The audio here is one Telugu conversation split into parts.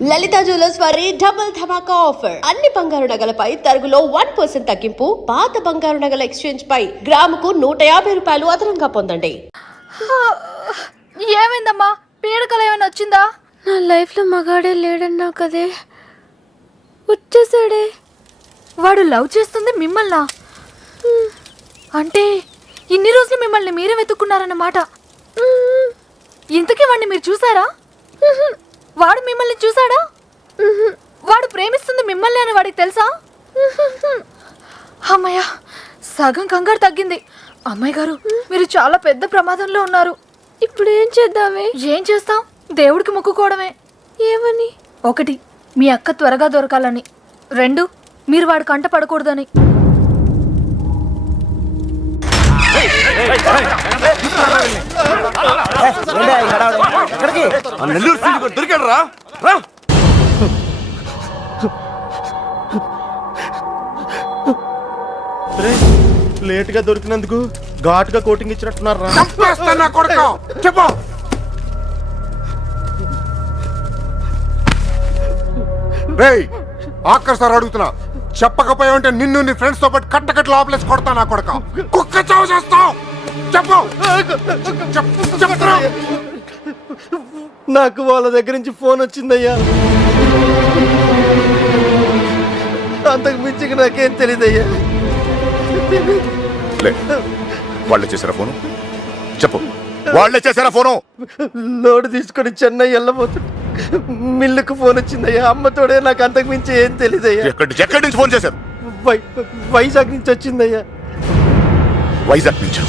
లలిత జ్యువెలర్స్ వారి డబుల్ ధమాకా ఆఫర్. అన్ని బంగారు నగలపై తరుగులో 1% తగ్గింపు. పాత బంగారు నగల ఎక్స్చేంజ్ పై గ్రాముకు 150 రూపాయలు అదనంగా పొందండి. ఏమైందమ్మా? పీడకలు ఏమైనా వచ్చిందా? నా లైఫ్లో మగాడే లేడన్నా కదే, వచ్చేసాడే. వాడు లవ్ చేస్తుంది మిమ్మల్నా? అంటే ఇన్ని రోజులు మిమ్మల్ని మీరే వెతుక్కున్నారన్నమాట. ఇంతకీ వాడిని మీరు చూసారా? వాడు మిమ్మల్ని చూసాడా? వాడు ప్రేమిస్తుంది మిమ్మల్ని అని వాడికి తెలుసా? అమ్మయ్య, సగం కంగారు తగ్గింది. అమ్మాయి గారు, మీరు చాలా పెద్ద ప్రమాదంలో ఉన్నారు. ఇప్పుడు ఏం చేద్దామే? ఏం చేస్తాం? దేవుడికి మొక్కుకోవడమే. ఏమని? 1, మీ అక్క త్వరగా దొరకాలని. 2, మీరు వాడి కంట పడకూడదని. లేట్ గా దొరికినందుకు ఘాటుగా కోటింగ్ ఇచ్చినట్టున్నారా? చెప్పు. ఆఖరి సార్ అడుగుతున్నా, చెప్పకపోయావంటే నిన్ను నీ ఫ్రెండ్స్ తో పాటు కట్టకట్టు లోపలేసి కొడతా నా కొడక. కుక్క చావు చేస్తావు. చెప్పు. నాకు వాళ్ళ దగ్గర నుంచి ఫోన్ వచ్చిందయ్యా. అంతకు మించి నాకేం తెలీదయ్యా. వాళ్ళే చేశారా ఫోను? చెప్పు, వాళ్ళే చేశారా ఫోను? లోడ్ తీసుకొని చెన్నై వెళ్ళబోతుంది. మిల్లుకు ఫోన్ వచ్చిందయ్యా. అమ్మతోడే, నాకు అంతకు మించి ఏం తెలీదయ్యా. ఎక్కడి నుంచి ఫోన్ చేశారు? వైజాగ్ నుంచి వచ్చిందయ్యా. వైజాగ్ నుంచి?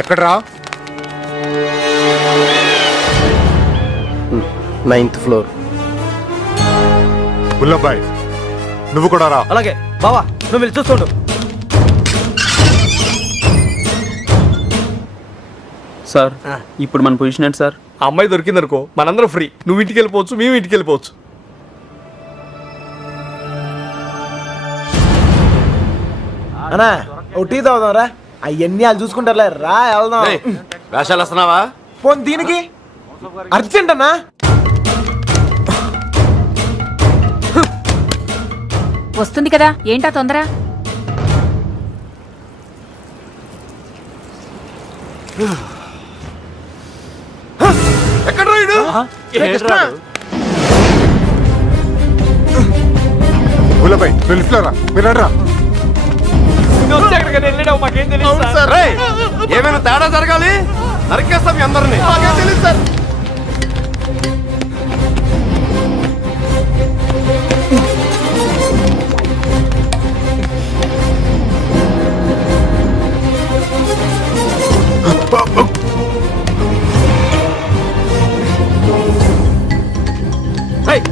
ఎక్కడ్రా? 9th floor. బుల్లబ్బాయ్, నువ్వు కూడా రా. అలాగే బావా, నువ్వు వెళ్ళి చూస్తుండు. సార్, ఇప్పుడు మన పొజిషన్ ఏంటి సార్? ఆ అమ్మాయి దొరికిందనుకో, మనందరం ఫ్రీ. నువ్వు ఇంటికి వెళ్ళిపోవచ్చు, మేము ఇంటికి వెళ్ళిపోవచ్చు. అన్నా ఓ టీ తాగుదాం రా. అవన్నీ వాళ్ళు చూసుకుంటారులే, రా వెళ్దాం. వేషాలు వస్తున్నావా? పోనీ దీనికి అర్జెంట్ అన్నా. వస్తుంది కదా, ఏంటా తొందర? ఎక్కడ రాయుడు? బుల్లబ్బాయ్, నువ్వు లిఫ్ట్లో రా. మీరు రా. ఏమైనా తేడా జరగాలి, నరికేస్తాం మీ అందరినీ. తెలీదు సార్.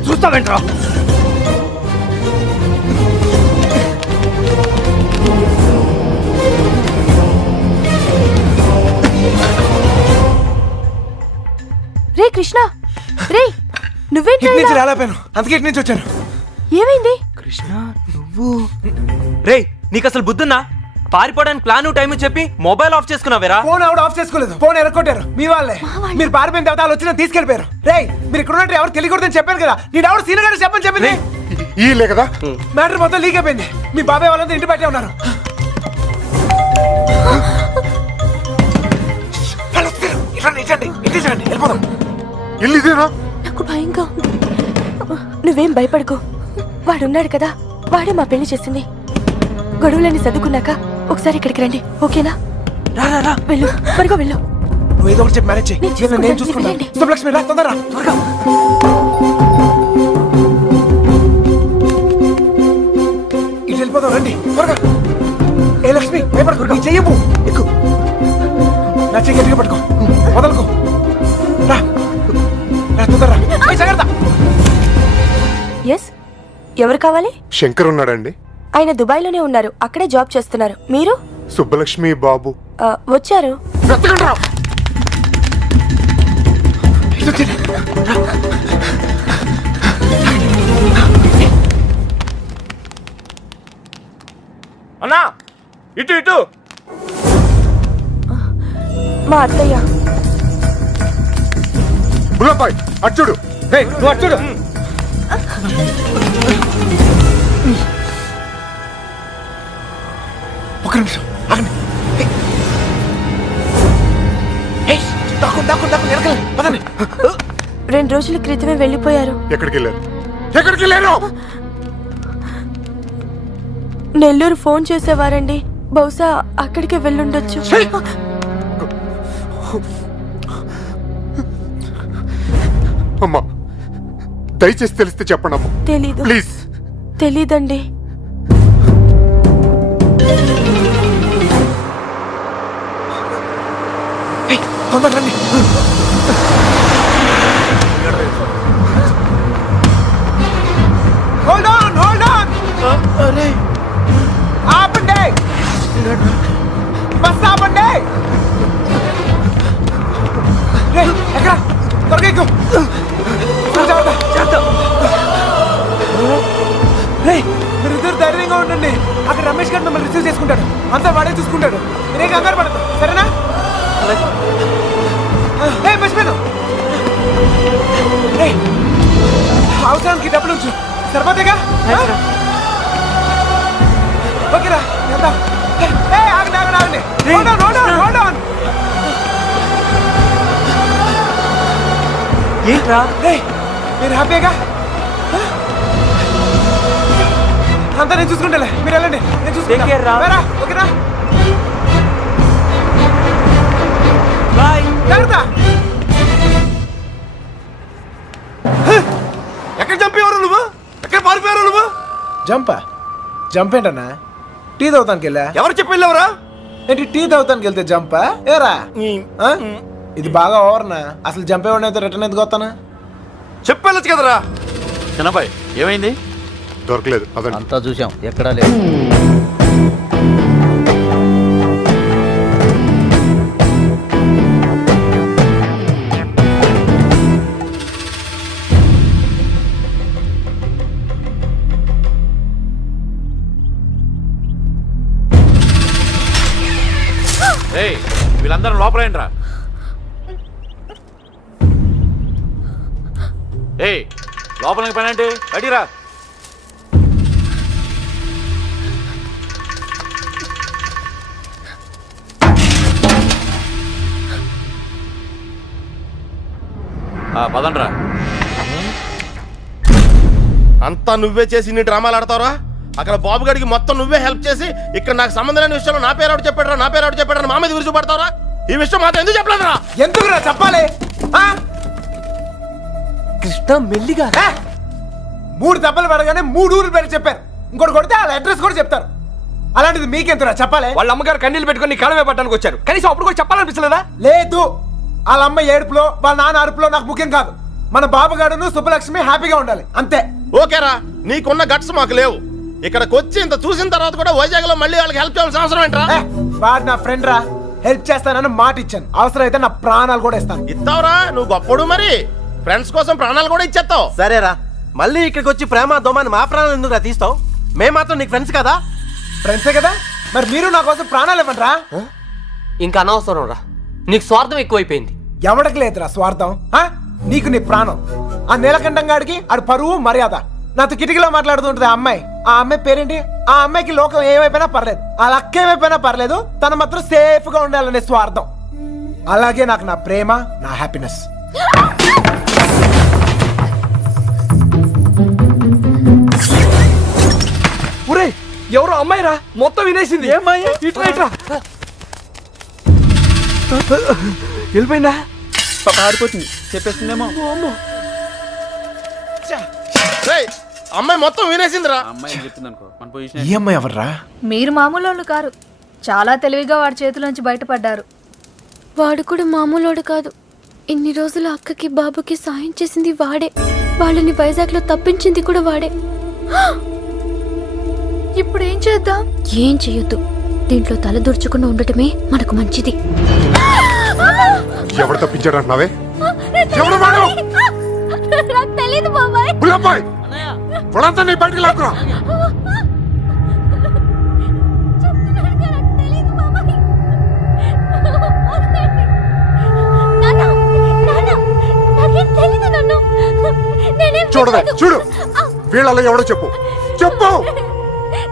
చూస్తావేంట్రా? రే కృష్ణ, రే నువ్వేంటి? ఇటు నుంచి రాలేపోయాను, అందుకే ఇటు నుంచి వచ్చాను. ఏమైంది? కృష్ణ, నువ్వు? రే, నీకు అసలు బుద్ధున్నా? పారిపోవడానికి ప్లాన్ టైం చెప్పి మొబైల్ ఆఫ్ చేసుకున్నావేరా? ఫోన్ ఆవిడ ఆఫ్ చేసుకోలేదు, ఫోన్ ఎరగొట్టారు మీ వాళ్ళే. మీరు పారిపోయిన తర్వాత వాళ్ళు వచ్చిన తీసుకెళ్ళిపోయారు. రే, మీరు ఇక్కడ ఉన్నట్టు ఎవరు తెలియకూడదని చెప్పాను కదా. నేను ఎవరు సీనియర్ గారు చెప్పని చెప్పింది. ఈలే కదా మ్యాటర్ మొత్తం లీక్ అయిపోయింది. మీ బాబాయ్ వాళ్ళంతా ఇంటి బయటే ఉన్నారు. వెళ్ళిపోదాం. ఇల్లు ఇదేనా? నాకు భయంగా ఉంది. నువ్వేం భయపడకు, వాడున్నాడు కదా, వాడే మా పెళ్లి చేసింది. గొడవలన్నీ చదువుకున్నాక ఒకసారి ఇక్కడికి రండి, ఓకేనా? రా రా రా, వెళ్ళు, త్వరగా వెళ్ళు. నువ్వు ఏదో ఒకటి చెప్పి మ్యారేజ్ చేయి. నేను చూసుకుంటాను, నేను చూసుకుంటాను. వెళ్ళండి. శుభలక్ష్మి, రా తొందరగా, త్వరగా. ఇటు వెళ్ళిపోదాం, రండి త్వరగా. ఏ లక్ష్మి, భయపడకు, నీ చెయ్యవు. ఎక్కు, నా చెయ్యి గట్టిగా పట్టుకో, వదలకు. రా రా, తొందరగా. జాగ్రత్త. ఎస్, ఎవరు కావాలి? శంకర్ ఉన్నాడండి? ఆయన దుబాయ్లోనే ఉన్నారు, అక్కడే జాబ్ చేస్తున్నారు. మీరు? సుబ్బలక్ష్మి బాబు వచ్చారు. వెతకండి రా. ఇటు ఇటు. మా అత్తయ్య. బుల్లబాయ్ అచ్చుడు. నువ్వు అటు చూడు. ఒక నిమిషం ఆగండి. పదండి. 2 రోజుల క్రితమే వెళ్ళిపోయారు. ఎక్కడికి వెళ్ళారు? నెల్లూరు ఫోన్ చేసేవారండి. బహుశా అక్కడికే వెళ్ళుండొచ్చు. అమ్మా దయచేసి తెలిస్తే చెప్పండి అమ్మా తెలీదు. ప్లీజ్. తెలీదండి. తొందరగా రండి. Hold on, hold on. అరే ఆపండి. బస్ ఆపండి. రేయ్, ఎక్కడ? త్వరగా ఎక్కు. రేయ్, మీరిద్దరు ధైర్యంగా ఉండండి. అక్కడ రమేష్ గారు మిమ్మల్ని రిసీవ్ చేసుకుంటాడు. అంతా వాడే చూసుకుంటాడు. మీరే కంగారు పడదు, సరేనా? మర్చిపోయాను. అవసరానికి డబ్బులు ఉంచు. సరిపోతేగా? ఓకేరా, ఎంత? ఆగండి ఆగండి ఆగండి. Hold on, hold on, hold on. ఏంట్రా? రేయ్, మీరు హ్యాపీగా? అంతా నేను చూసుకుంటాలే, మీరు వెళ్ళండి. నేను Take care రా. చూసుకుంటా. ఓకేనా? బాయ్. జాగ్రత్త. ఎక్కడ చంపేవారు నువ్వు? ఎక్కడ పారిపోయారు నువ్వు? జంప్ ఏంటన్నా? టీ తాగుతానికి వెళ్ళా. ఎవరు చెప్పి వెళ్ళావరా? ఏంటి టీ తాగుతానికి వెళ్తే జంపా? ఏరా ఆ? ఇది బాగా ఓవర్నా? అసలు జంప్ ఏమన్నా రిటర్న్ ఎందుకు వస్తానా? చెప్పెళ్ళచ్చు కదరా. చిన్నబాయ్ ఏమైంది? దొరకలేదు అదండి. అంతా చూసాం, ఎక్కడా లేదు. ఏయ్, వీళ్ళందరూ లోపలేంట్రా. ఏయ్, లోపలికి పని అంటే అడిరా. పదండ్రా. అంతా నువ్వే చేసి ఇన్ని డ్రామాలు ఆడతావరా? అక్కడ బాబు గడికి మొత్తం నువ్వే హెల్ప్ చేసి ఇక్కడ నాకు సంబంధం లేని విషయంలో నా పేరు ఎవరు చెప్పాడరా, నా పేరు ఎవరు చెప్పాడని మా మీద విరుచుపడతావరా? ఈ విషయం మాత్రం ఎందుకు చెప్పలేదురా? ఎందుకురా చెప్పాలి? ఆ? కృష్ణ మెల్లిగా. 3 దెబ్బలు పడగానే 3 ఊర్లు పేరు చెప్పారు. ఇంకోటి కొడితే వాళ్ళ అడ్రస్ కూడా చెప్తారు. అలాంటిది మీకెంతరా చెప్పాలి? వాళ్ళ అమ్మగారు కన్నీళ్ళు పెట్టుకుని కాలమే పట్టడానికి వచ్చారు. కనీసం అప్పుడు కూడా చెప్పాలనిపించలేదా? లేదు, వాళ్ళ అమ్మ ఏడుపులో వాళ్ళ నాన్న అరుపులో నాకు ముఖ్యం కాదు. మన బాబుగాడును సుబ్బలక్ష్మి హ్యాపీగా ఉండాలి అంతే. ఓకేరా, నీకున్న గట్స్ మాకు లేవు. ఇక్కడికి వచ్చి ఇంత చూసిన తర్వాత కూడా వైజాగ్ లో మళ్ళీ వాళ్ళకి హెల్ప్ చేయాల్సిన అవసరం ఏంట్రా? వాడు నా ఫ్రెండ్ రా, హెల్ప్ చేస్తానని మాట ఇచ్చాను. అవసరం అయితే నా ప్రాణాలు కూడా ఇస్తాను. ఇస్తావురా, నువ్వు గొప్పడు. మరి ఫ్రెండ్స్ కోసం ప్రాణాలు కూడా ఇచ్చేస్తావు. సరేరా, మళ్ళీ ఇక్కడికి వచ్చి ప్రేమ దోమని మా ప్రాణాలు ఎందుకు తీస్తావు? మేము మాత్రం నీకు ఫ్రెండ్స్ కదా. ఫ్రెండ్సే కదా, మరి మీరు నా కోసం ప్రాణాలు ఇవ్వండి రా. ఇంకా అనవసరం రా, నీకు స్వార్థం ఎక్కువైపోయింది. ఎవడికి లేదురా స్వార్థం. నీకు నీ ప్రాణం. ఆ నీలకంఠం గాడికి ఆడు పరువు మర్యాద. నాతో కిటికీలో మాట్లాడుతుంటది ఆ అమ్మాయి. ఆ అమ్మాయి పేరేంటి? ఆ అమ్మాయికి లోకం ఏమైపోయినా పర్లేదు, ఆ లక్క ఏమైపోయినా పర్లేదు, తన మాత్రం సేఫ్ గా ఉండాలనే స్వార్థం. అలాగే నాకు నా ప్రేమ, నా హ్యాపీనెస్. ఒరే, ఎవరో అమ్మాయి రా, మొత్తం వినేసింది. ఇట్రా. వెళ్ళిపోయిందా? పారిపోతుంది, చెప్పేస్తుందేమో. రేయ్, అమ్మాయి మొత్తం వినేసిందిరా. అమ్మాయి చెప్తుంది అనుకో, మన ఈ పొజిషన్. అమ్మాయి ఎవర్రా? మీరు మామూలు వాళ్ళు కారు. చాలా తెలివిగా వాడి చేతిలోంచి బయటపడ్డారు. వాడు కూడా మామూలోడు కాదు. ఇన్ని రోజులు అక్కకి బాబుకి సాయం చేసింది వాడే. వాళ్ళని వైజాగ్లో తప్పించింది కూడా వాడే. ఇప్పుడు ఏం చేద్దాం? ఏం చెయ్యొద్దు. దీంట్లో తల దూర్చకుండా ఉండటమే మనకు మంచిది. ఎవరు తప్పించాడు అంటున్నావే? ఎవరు వాడు? తెలీదు బాబాయ్. బుల్లబాయ్, వాళ్ళంతా నీ బయటికి లాక్కురా. చూడవే చూడు వీళ్ళలో ఎవడో చెప్పు చెప్పు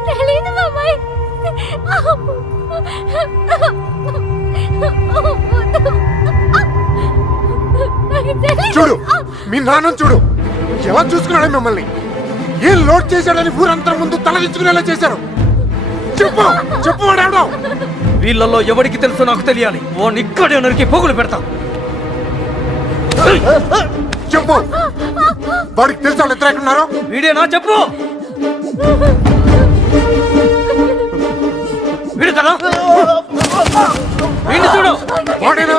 తెలీదు బాబాయ్. నాకు తెలీదు. చూడు మీ నాన్న చూడు ఎలా చూసుకున్నాడు మిమ్మల్ని ఏం లోడ్ చేశాడని ఊరంతా ముందు తలదించుకునేలా చేశారు చెప్పు చెప్పు వాడు వీళ్ళల్లో ఎవరికి తెలుసో నాకు తెలియాలి ఓ ఇక్కడే నరికి పోగులు పెడతా చెప్పు వాడికి తెలుసు వాళ్ళు ఇద్దరు ఎక్కడున్నారో వీడేనా చెప్పు వీడు కదా వీడిని చూడు వాడేనా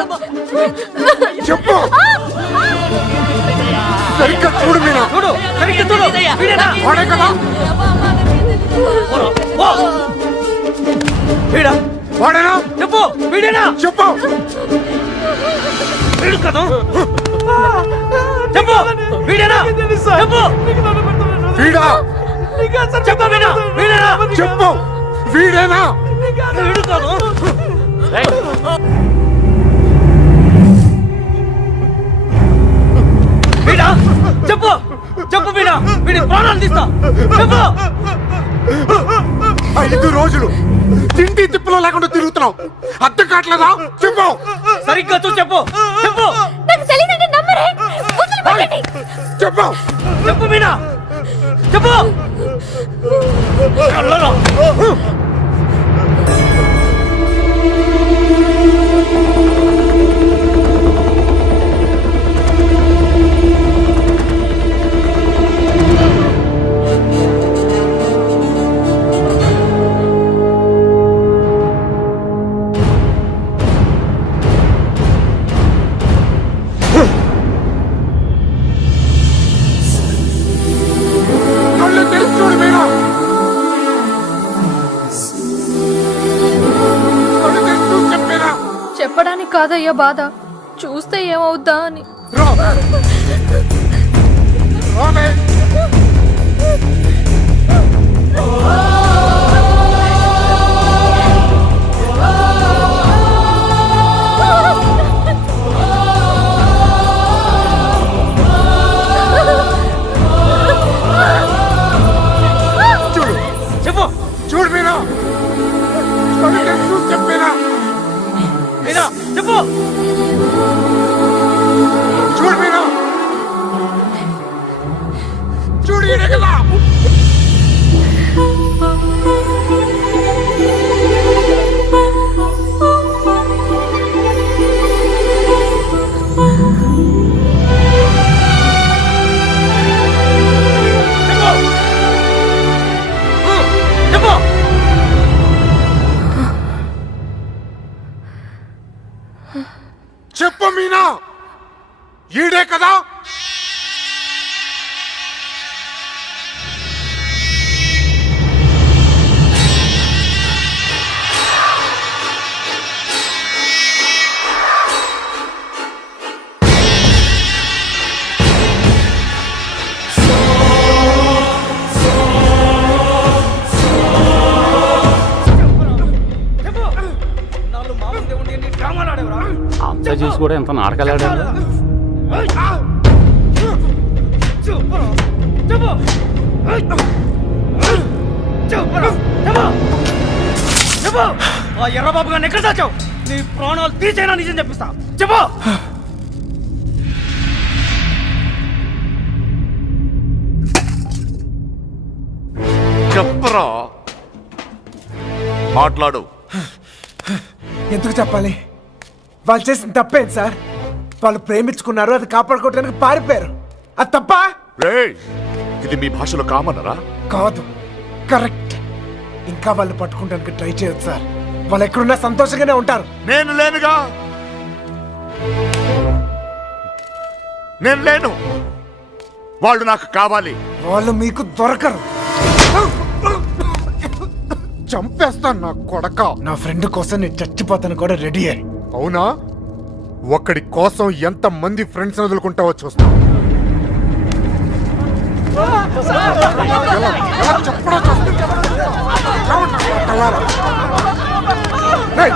చెప్పు సరిగ్గా చూడు మీనా చూడు సరిగ్గా చూడు వీడేనా వాడే కదా ఓ! వీడా వాడేనా చెప్పు వీడేనా చెప్పు వీడు కదా చెప్పు వీడేనా చెప్పు వీడా చెప్పు వీడా వీడేనా చెప్పు వీడేనా వీడు కాదు రేయ్, వీడా చెప్పు చెప్పు వీడా వీడి ప్రాణాలు తీస్తా చెప్పు 5 రోజులు తిండి తిప్పులో లేకుండా తిరుగుతున్నావు అర్థం కావట్లేదా చెప్పు సరిగ్గా చూసి చెప్పు చెప్పు నాకు తెలీదంటే నమ్మరే. వదిలిపెట్టండి. చెప్పు చెప్పు వీడా చెప్పు కళ్ళలో. కళ్ళు తెరిచి చూడు మీనా కళ్ళు తెరిచి చూసి చెప్పేనా చెప్పడానికి కాదయ్యా బాధ, చూస్తే ఏమవుద్దా అని. రా రావే చూడు చెప్పు చూడు మీనా కళ్ళు తెరిచి చూసి చెప్పేనా వీడా చెప్పు చూడు మీనా చూడు ఈడే కదా చెప్పు చెప్పు మీనా ఈడే కదా నాలుగు మామూలు దేవుడి ఎన్ని డ్రామాలు ఆడేవరా అంతా చూసి కూడా ఎంత నాటకాలు ఆడాడు చెప్పు చెప్పు చెప్పు చెప్పు ఆ ఎర్రబాబు గారిని ఎక్కడ దాచావు నీ ప్రాణాలు తీసేనా నిజం చెప్పిస్తా చెప్పు చెప్పరా మాట్లాడు ఎందుకు చెప్పాలి? వాళ్ళు చేసిన తప్పేంటి సార్? వాళ్ళు ప్రేమించుకున్నారు, అది కాపాడుకోవడానికి పారిపోయారు. అది తప్ప రేయ్ ఇది మీ భాషలో కామన్నరా కాదు, కరెక్ట్. ఇంకా వాళ్ళు పట్టుకోవడానికి ట్రై చేయొచ్చు సార్. వాళ్ళు ఎక్కడున్నా సంతోషంగానే ఉంటారు. నేను లేనుగా నేను లేను వాళ్ళు నాకు కావాలి వాళ్ళు మీకు దొరకరు. చంపేస్తాను నా కొడక నా ఫ్రెండ్ కోసం నేను చచ్చిపోతాను కూడా రెడీ అయ్యి. అవునా ఒక్కడి కోసం ఎంత మంది ఫ్రెండ్స్ వదులుకుంటావో చూస్తా ఎలా చెప్పడో చూస్తా. చావండి నా కొడకలారా. రేయ్,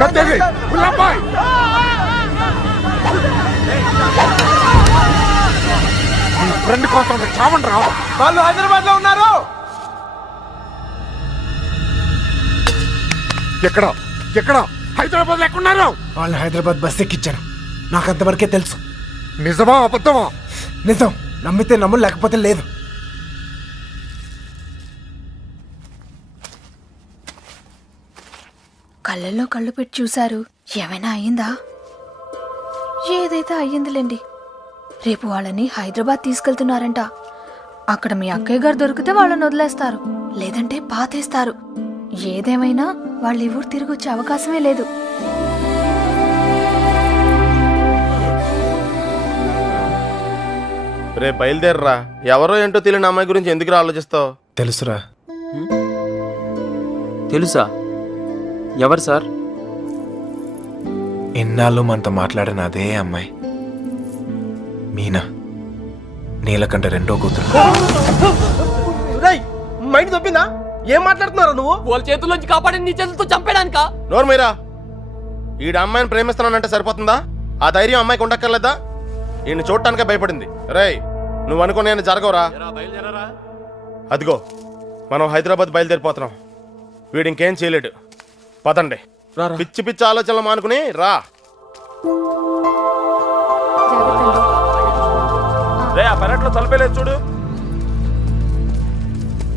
కత్తెది, ఉల్లాపాయ్. నీ ఫ్రెండ్ కోసం చావండి రా. వాళ్ళు హైదరాబాద్ లో ఉన్నారు. ఎక్కడ ఎక్కడ హైదరాబాద్ లో ఎక్కడున్నారు? వాళ్ళు హైదరాబాద్ బస్ ఎక్కించారు. నాకు అంతవరకే తెలుసు. నిజమా అబద్ధమా? నిజం. నమ్మితే నమ్ము, లేకపోతే లేదు. కళ్ళల్లో కళ్ళు పెట్టి చూశారు. ఏమైనా అయ్యిందా? ఏదైతే అయ్యిందిలేండి. రేపు వాళ్ళని హైదరాబాద్ తీసుకెళ్తున్నారంట. అక్కడ మీ అక్కయ్య గారు దొరికితే వాళ్ళని వదిలేస్తారు, లేదంటే పాతేస్తారు. ఏదేమైనా వాళ్ళు ఈ ఊరు తిరిగి వచ్చే అవకాశమే లేదు. రే బయలుదేరరా. ఎవరో ఏంటో తెలియని అమ్మాయి గురించి ఎందుకు ఆలోచిస్తావు? తెలుసురా. తెలుసా? ఎవరు సార్? ఎన్నాళ్ళు మనతో మాట్లాడిన అదే అమ్మాయి మీనా, నీలకంఠ రెండో కూతురు. మైండ్ తప్పిందా? ఏం మాట్లాడుతున్నారు నువ్వు? వాళ్ళ చేతుల్లోంచి కాపాడి నీ చేతులతో చంపేయడానికా? నోరు మీరా. ఈడ అమ్మాయిని ప్రేమిస్తున్నానంటే సరిపోతుందా? ఆ ధైర్యం అమ్మాయికి ఉండక్కర్లేదా? ఈయన చూడటానికే భయపడింది. రేయ్, నువ్వు అనుకో నేను జరగవురా. అదిగో మనం హైదరాబాద్ బయలుదేరిపోతున్నాం. వీడు ఇంకేం చేయలేడు. పదండి. పిచ్చి పిచ్చి ఆలోచనలు మానుకుని రా. రే, ఆ పెరట్లో తలపేలేదు చూడు.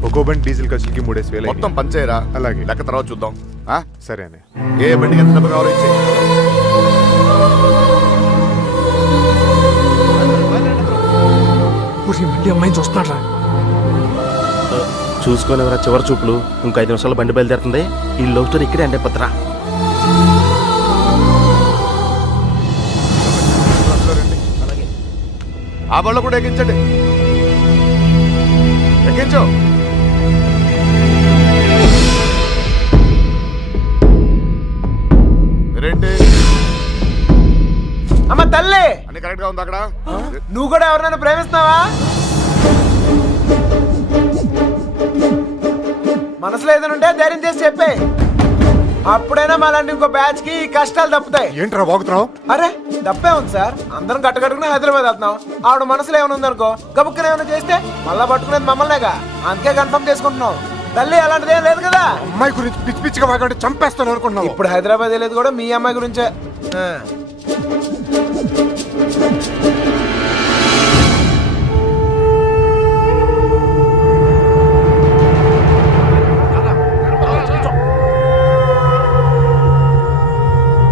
ఒక్కో బండి డీజిల్ ఖర్చులకి 3,000 మొత్తం పంచేయరా. అలాగే. లెక్క తర్వాత చూద్దాం. సరే అని ఏ బండికి ఎంత డబ్బు కావాలో ఇచ్చేయ్. మళ్ళీ అమ్మాయిని చూస్తున్నాడు. చూసుకోలేవరా చివరి చూపులు. ఇంకో 5 నిమిషాలు బండి బయలుదేరుతుంది. ఈ లవ్ స్టోరీ ఇక్కడే అంటే పత్రా. ఆ బళ్ళు కూడా ఎక్కించండి. ఎక్కించు. రేంటి అమ్మ తల్లి, అన్ని కరెక్ట్ గా ఉంది అక్కడ? నువ్వు కూడా ఎవరినైనా ప్రేమిస్తున్నావా? మనసులో ఏదైనా ధైర్యం చేసి చెప్పే. అప్పుడైనా మాలాంటి ఇంకో బ్యాచ్ కి ఈ కష్టాలు తప్పుతాయి. ఏంట్రా వాగుతున్నావు? అరే తప్పే ఉంది సార్. అందరం కట్టుకట్టుకుని హైదరాబాద్ వెళ్తున్నాం. ఆవిడ మనసులో ఏమైనా ఉందనుకో, గబుక్కన ఏమైనా చేస్తే మళ్ళా పట్టుకునేది మమ్మల్నేగా. అందుకే కన్ఫర్మ్ చేసుకుంటున్నాం. తల్లి అలాంటిది ఏం లేదు కదా. అమ్మాయి గురించి పిచ్చి పిచ్చిగా వాగంటే చంపేస్తాను అనుకుంటున్నావు. ఇప్పుడు హైదరాబాద్ వెళ్ళేది కూడా మీ అమ్మాయి గురించే.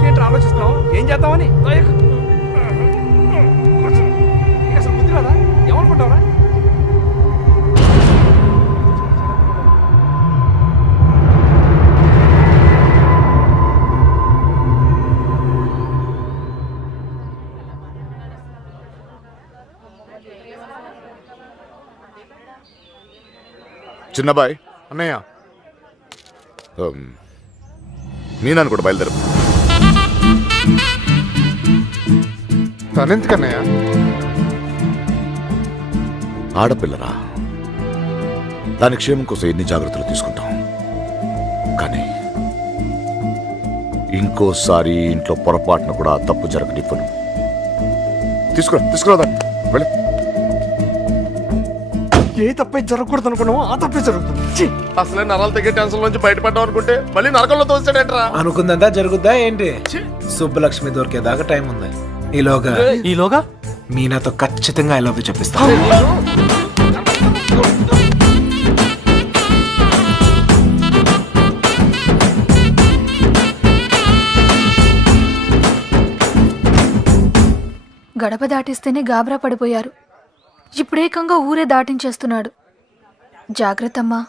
ఏంటి ఆలోచిస్తున్నావు? ఏం చేద్దామని? అసలు బుద్ధి కదా? ఏమనుకుంటావురా? చిన్నబాయ్, అన్నయ్య మీనాన్ని కూడా బయలుదేరు. తనెందుకన్నయ్య? ఆడపిల్లరా, దాని క్షేమం కోసం ఎన్ని జాగ్రత్తలు తీసుకుంటాం. కానీ ఇంకోసారి ఇంట్లో పొరపాటున కూడా తప్పు జరగనివ్వను. తీసుకురా దాన్ని. వెళ్ళి. ఏ తప్పే జరగకూడదు అనుకున్నావో ఆ తప్పే జరుగుతుంది. అసలే నరాలు తగ్గే టెన్షన్ నుంచి బయటపడ్డాం అనుకుంటే మళ్ళీ నరకంలో తోస్తాడేంట్రా. అనుకుందంతా జరుగుద్దా ఏంటి? సుబ్బలక్ష్మి దొరికేదాకా టైం ఉంది. ఈలోగా మీనాతో ఖచ్చితంగా ఐ లవ్ యూ చెప్పిస్తా. గడప దాటిస్తేనే గాబరా పడిపోయారు. ఇప్పుడేకంగా ఊరే దాటించేస్తున్నాడు. జాగ్రత్తమ్మా.